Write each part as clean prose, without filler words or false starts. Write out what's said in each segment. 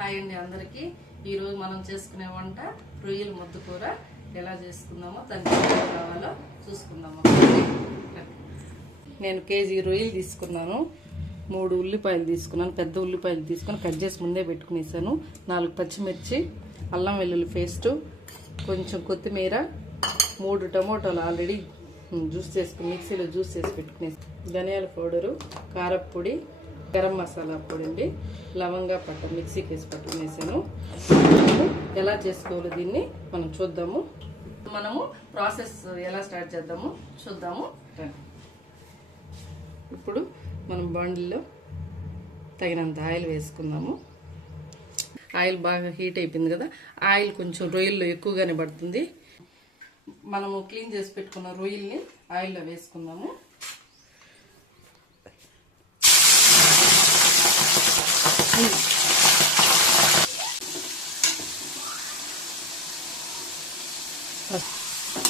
Hi అండి అందరికీ. ఈరోజు మనం చేసుకునే వంట రొయ్యల ముద్ద కూర. ఎలా చేసుకుందామో దానికి ఏం కావాలో చూసుకుందాము. నేను కేజీ రొయ్యలు తీసుకున్నాను, 3 ఉల్లిపాయలు తీసుకున్నాను, పెద్ద ఉల్లిపాయలు తీసుకొని కట్ చేసి ముందే పెట్టుకునేసాను, 4 పచ్చిమిర్చి, అల్లం వెల్లుల్లి పేస్టు, కొంచెం కొత్తిమీర, 3 టమోటాలు ఆల్రెడీ జ్యూస్ చేసుకుని మిక్సీలో జ్యూస్ చేసి పెట్టుకునేసి, ధనియాల పౌడరు, కారప్పొడి, గరం మసాలా పొడి అండి, లవంగా పట్ట మిక్సీకి వేసి పట్టుకునేసాను. ఎలా చేసుకోవాలో దీన్ని మనం చూద్దాము. మనము ప్రాసెస్ ఎలా స్టార్ట్ చేద్దాము చూద్దాము. ఇప్పుడు మనం బండిలో తగినంత ఆయిల్ వేసుకుందాము. ఆయిల్ బాగా హీట్ అయిపోయింది కదా, ఆయిల్ కొంచెం రొయ్యల్లో ఎక్కువగానే పడుతుంది. మనము క్లీన్ చేసి పెట్టుకున్న రొయ్యల్ని ఆయిల్లో వేసుకుందాము.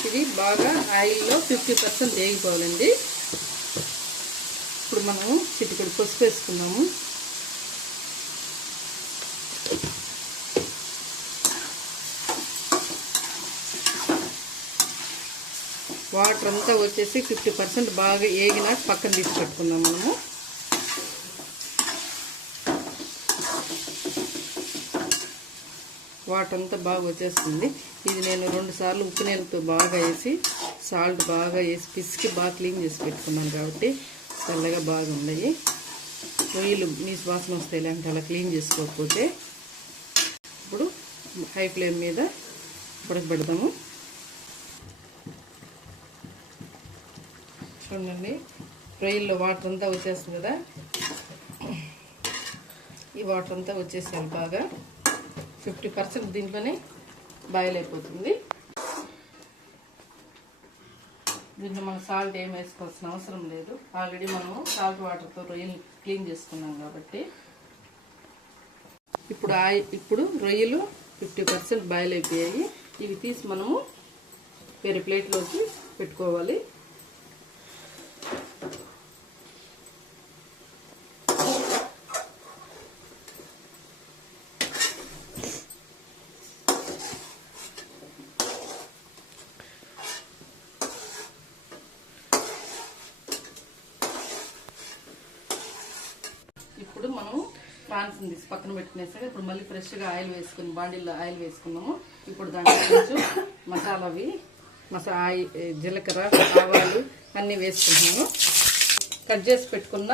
ఇది బాగా ఆయిల్లో 50% వేగిపోవాలండి. ఇప్పుడు మనము చిటికెడు పసుపు వేసుకున్నాము. వాటర్ అంతా వచ్చేసి 50% బాగా వేగినాక పక్కన తీసి పెట్టుకుందాం మనము. వాటర్ అంతా బాగా వచ్చేస్తుంది. ఇది నేను 2 సార్లు ఉప్పు నీళ్ళతో బాగా వేసి సాల్ట్ బాగా వేసి పిసికి బాగా క్లీన్ చేసి పెట్టుకున్నాను కాబట్టి చల్లగా బాగా ఉన్నాయి. రొయ్యలు నీసు వాసన వస్తాయి ఇలాంటి అలా క్లీన్ చేసుకోకపోతే. ఇప్పుడు హై ఫ్లేమ్ మీద ఉడకబెడదాము. చూడండి, రొయ్యల్లో వాటర్ అంతా వచ్చేస్తుంది కదా, ఈ వాటర్ అంతా వచ్చేసాను బాగా 50% దీంట్లోనే బాయిల్ అయిపోతుంది. దీంట్లో మనం సాల్ట్ ఏం వేసుకోవాల్సిన అవసరం లేదు, ఆల్రెడీ మనము సాల్ట్ వాటర్తో రొయ్యలు క్లీన్ చేసుకున్నాం కాబట్టి. ఇప్పుడు రొయ్యలు 50% బాయిల్ అయిపోయాయి. ఇవి తీసి మనము వేరే ప్లేట్లోకి పెట్టుకోవాలి. ఇప్పుడు మనము ప్రాన్స్ తీసి పక్కన పెట్టుకునేసాక ఇప్పుడు మళ్ళీ ఫ్రెష్గా ఆయిల్ వేసుకుని బాండీలో ఆయిల్ వేసుకున్నాము. ఇప్పుడు దాంట్లో కొంచెం మసాలావి జీలకర్ర, ఆవాలు అన్నీ వేసుకుంటున్నాము. కట్ చేసి పెట్టుకున్న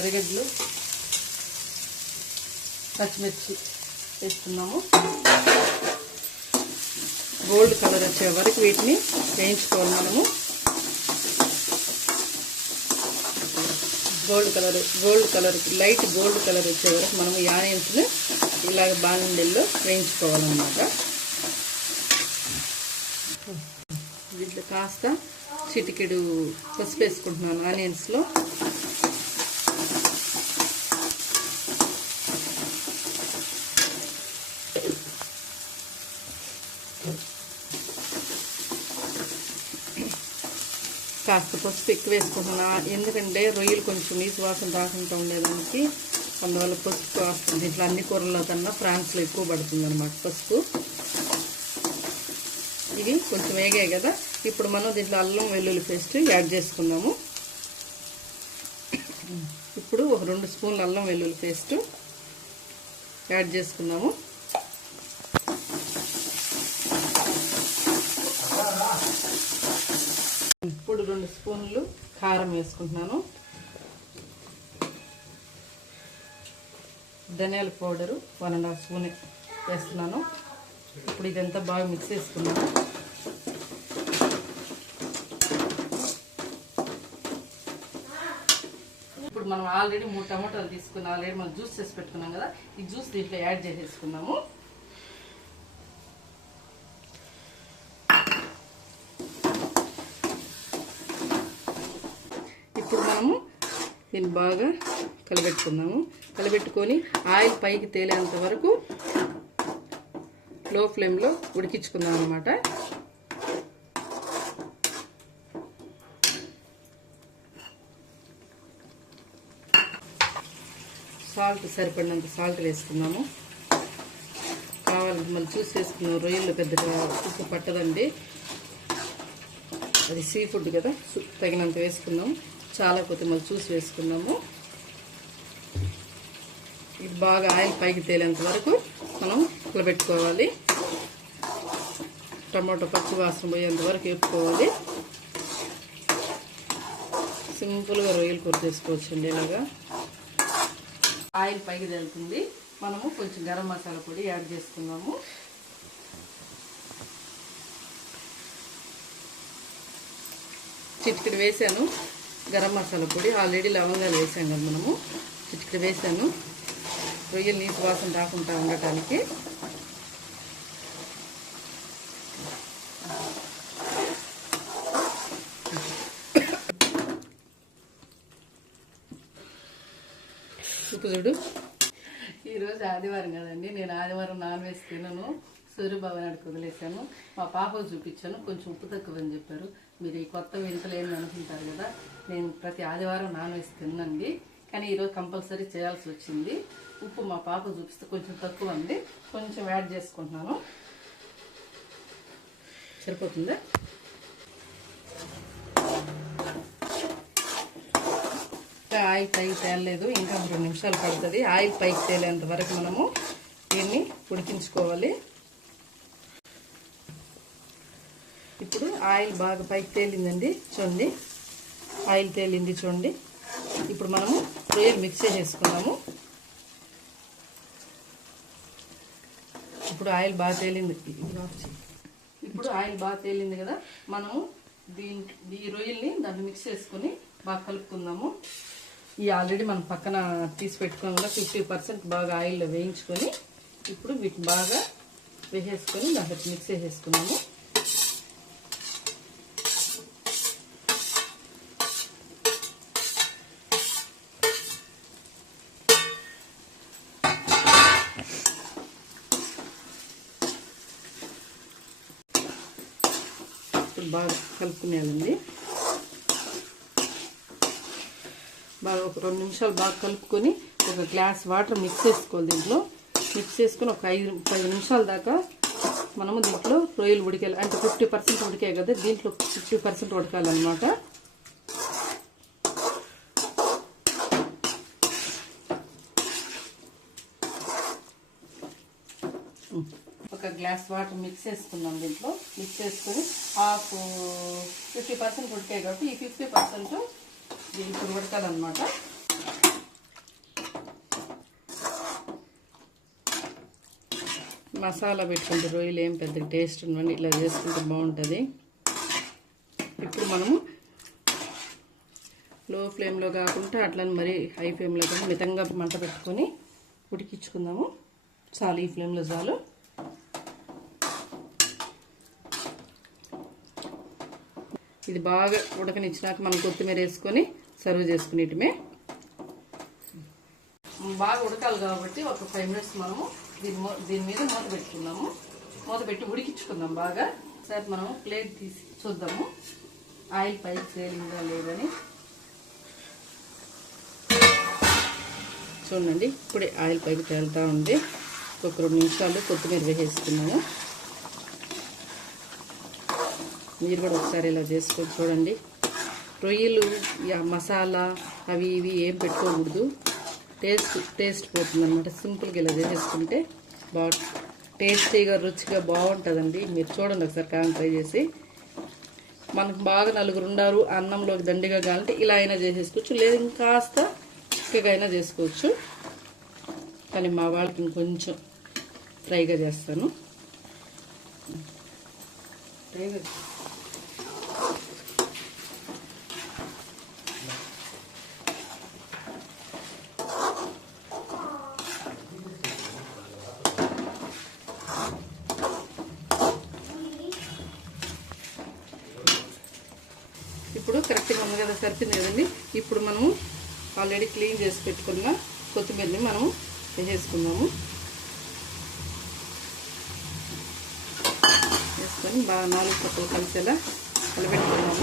ఎర్రగడ్డలు, పచ్చిమిర్చి వేసుకున్నాము. గోల్డ్ కలర్ వచ్చే వరకు వీటిని వేయించుకోవాలి మనము. Gold colour light gold colour వచ్చే వరకు మనము ఈ ఆనియన్స్ని ఇలాగ బాండీల్లో వేయించుకోవాలన్నమాట. దీంట్లో కాస్త చిటికెడు పసుపు వేసుకుంటున్నాను ఆనియన్స్లో. కాస్త పసుపు ఎక్కువ వేసుకుంటున్నా, ఎందుకంటే రొయ్యలు కొంచెం నీసు వాసన రాకుండా ఉండేదానికి. అందువల్ల పసుపు వస్తుంది. దీంట్లో అన్ని కూరల్లో కన్నా ఫ్రాన్స్లో ఎక్కువ పడుతుంది అన్నమాట పసుపు. ఇవి కొంచెం వేగాయి కదా, ఇప్పుడు మనం దీంట్లో అల్లం వెల్లుల్లి పేస్ట్ యాడ్ చేసుకుందాము. ఇప్పుడు ఒక 2 స్పూన్లు అల్లం వెల్లుల్లి పేస్ట్ యాడ్ చేసుకుందాము. ఇప్పుడు 2 స్పూన్లు కారం వేసుకుంటున్నాను. ధనియాల పౌడరు 1.5 స్పూన్ వేస్తున్నాను. ఇప్పుడు ఇదంతా బాగా మిక్స్ చేసుకున్నాను. ఇప్పుడు మనం ఆల్రెడీ 3 టమాటాలు తీసుకుని ఆల్రెడీ మనం జ్యూస్ చేసి పెట్టుకున్నాం కదా, ఈ జ్యూస్ దీంట్లో యాడ్ చేసేసుకున్నాము. ఇప్పుడు మనము దీన్ని బాగా కలిపెట్టుకుందాము. కలిపెట్టుకొని ఆయిల్ పైకి తేలేంత వరకు లో ఫ్లేమ్లో ఉడికించుకుందాం అన్నమాట. సాల్ట్ సరిపడినంత సాల్ట్ వేసుకున్నాము. కావాలంటే మళ్ళీ చూసి వేసుకున్నాము. రొయ్యలు పెద్దగా ఉప్పు పట్టదండి, అది సీ ఫుడ్ కదా, తగినంత వేసుకున్నాము. చాలా కొద్ది మళ్ళీ చూసి వేసుకున్నాము. ఇది బాగా ఆయిల్ పైకి తేలేంత వరకు మనం ఉడకబెట్టుకోవాలి. టమాటో పచ్చి వాసన పోయేంత వరకు వేపుకోవాలి. సింపుల్గా రొయ్యలు కూర చేసుకోవచ్చండి. ఇలాగా ఆయిల్ పైకి తేలుతుంది. మనము కొంచెం గరం మసాలా పొడి యాడ్ చేసుకున్నాము. చిటికెడు వేసాను గరం మసాలా పొడి. ఆల్రెడీ లవంగాలు వేసాం కదా మనము. చిటికెడు వేసాను రొయ్యలు నీటి వాసన రాకుండా ఉండటానికి. ఉప్పు చూడు. ఈరోజు ఆదివారం కదండి, నేను ఆదివారం నాన్ వెజ్ తినను. సూర్యబాబు నాయుడుకి వదిలేసాను. మా పాపకు చూపించాను, కొంచెం ఉప్పు తక్కువ అని చెప్పారు. మీరు ఈ కొత్త వింతలు ఏమి అనుకుంటారు కదా, నేను ప్రతి ఆదివారం నాన్ వెజ్ తినండి, కానీ ఈరోజు కంపల్సరీ చేయాల్సి వచ్చింది. ఉప్పు మా పాపకు చూపిస్తే కొంచెం తక్కువ అండి, కొంచెం యాడ్ చేసుకుంటున్నాను. సరిపోతుందా? ఆయిల్ పైకి తేలలేదు, ఇంకా 2 నిమిషాలు పడుతుంది. ఆయిల్ పైకి తేలేంత వరకు మనము దీన్ని ఉడికించుకోవాలి. ఇప్పుడు ఆయిల్ బాగా పైకి తేలిందండి, చూడండి. ఆయిల్ తేలింది చూడండి. ఇప్పుడు మనము రొయ్యలు మిక్స్ చేసేసుకున్నాము. ఇప్పుడు ఆయిల్ బాగా తేలింది. ఇప్పుడు ఆయిల్ బాగా తేలింది కదా, మనము ఈ రొయ్యల్ని దాన్ని మిక్స్ చేసుకొని బాగా కలుపుకుందాము. ఈ ఆల్రెడీ మనం పక్కన తీసి పెట్టుకున్నాం కదా, 50% బాగా ఆయిల్లో వేయించుకొని ఇప్పుడు వీటిని బాగా వేసేసుకొని దాంట్లో మిక్స్ చేసేసుకున్నాము. ఇప్పుడు బాగా కలుపుకునేయాలండి. బాగా ఒక 2 నిమిషాలు బాగా కలుపుకొని ఒక గ్లాస్ వాటర్ మిక్స్ చేసుకోవాలి. దీంట్లో మిక్స్ చేసుకొని ఒక 5-10 నిమిషాల దాకా మనము దీంట్లో రొయ్యలు ఉడికాలి. అంటే 50% ఉడికాయి కదా, దీంట్లో 50% ఉడకాలన్నమాట. ఒక గ్లాస్ వాటర్ మిక్స్ చేసుకున్నాం. దీంట్లో మిక్స్ చేసుకొని 50% ఉడికాయి కాబట్టి ఈ 50% ఇప్పుడు ఉడకాలన్నమాట. మసాలా పెట్టుకుంటే రొయ్యలు ఏం పెద్ద టేస్ట్ ఉండండి, ఇలా చేసుకుంటే బాగుంటుంది. ఇప్పుడు మనము లో ఫ్లేమ్లో కాకుండా అట్లని మరీ హై ఫ్లేమ్లో కాకుండా మితంగా మంట పెట్టుకొని ఉడికించుకుందాము. చాలు, ఈ ఫ్లేమ్లో చాలు. ఇది బాగా ఉడకనిచ్చినాక మనం కొత్తిమీర వేసుకొని సర్వ్ చేసుకునేటమే. బాగా ఉడకాలి కాబట్టి ఒక 5 మినిట్స్ మనము దీని మీద మూత పెట్టుకుందాము. మూత పెట్టి ఉడికించుకుందాం బాగా. సరే మనం ప్లేట్ తీసి చూద్దాము ఆయిల్ పైకి తేలిందా లేదని. చూడండి, ఇప్పుడే ఆయిల్ పైకి తేలుతూ ఉంది. ఒక 2 నిమిషాలు కొత్తిమీర వేసేసుకున్నాము. మీరు కూడా ఒకసారి ఇలా చేసుకొని చూడండి. రొయ్యలు మసాలా అవి ఇవి ఏం పెట్టుకోకూడదు, టేస్ట్ పోతుంది అనమాట. సింపుల్గా ఇలా చేసేసుకుంటే బాగా టేస్టీగా రుచిగా బాగుంటుందండి. మీరు చూడండి ఒకసారి కారం ట్రై చేసి. మనకు బాగా 4 ఉన్నారు, అన్నంలోకి దండిగా కావాలంటే ఇలా అయినా చేసేసుకోవచ్చు, లేదు ఇంకాస్త చిక్కగా అయినా చేసుకోవచ్చు. కానీ మా వాళ్ళకి ఇంకొంచెం ఫ్రైగా చేస్తాను. ఫ్రైగా ఇప్పుడు కరెక్ట్గా ఉంది కదా, సరిపోయింది కదండి. ఇప్పుడు మనము ఆల్రెడీ క్లీన్ చేసి పెట్టుకున్న కొత్తిమీరని మనము వేసేసుకుందాము. వేసుకొని బాగా 4 పక్కలు కలిసేలా కలపెట్టుకున్నాము.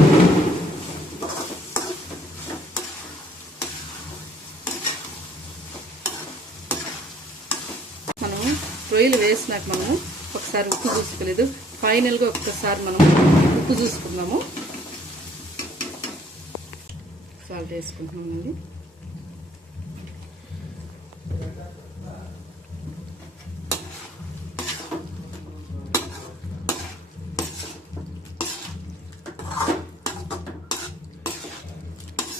రొయ్యలు వేసినాక మనము ఒకసారి ఉప్పు చూసుకోలేదు. ఫైనల్గా ఒక్కసారి మనం ఉప్పు చూసుకుందాము. సాల్ట్ వేసుకుంటున్నామండి.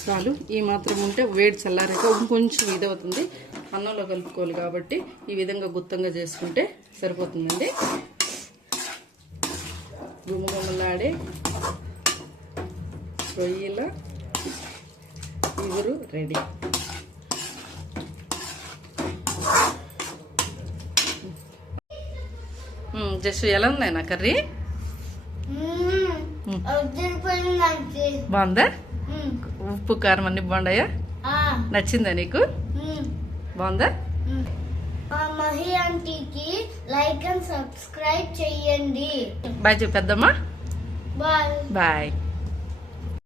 చాలు, ఈ మాత్రం ఉంటే వేడి చల్లారాక ఇంకొంచెం ఇదవుతుంది. అన్నంలో కలుపుకోవాలి కాబట్టి ఈ విధంగా గుత్తంగా చేసుకుంటే సరిపోతుందండి. గుమగుమలాడే రొయ్యల ఇగురు రెడీ. జస్ట్ ఎలా ఉన్నాయి నా కర్రీ? బాగుందా? ఉప్పు కారం అన్ని బాగున్నాయా? నచ్చిందా నీకు? బాగుందా? మహి ఆంటీకి లైక్ అండ్ సబ్స్క్రైబ్ చేయండి. బాయ్ చెప్పేద్దామా? Bye bye.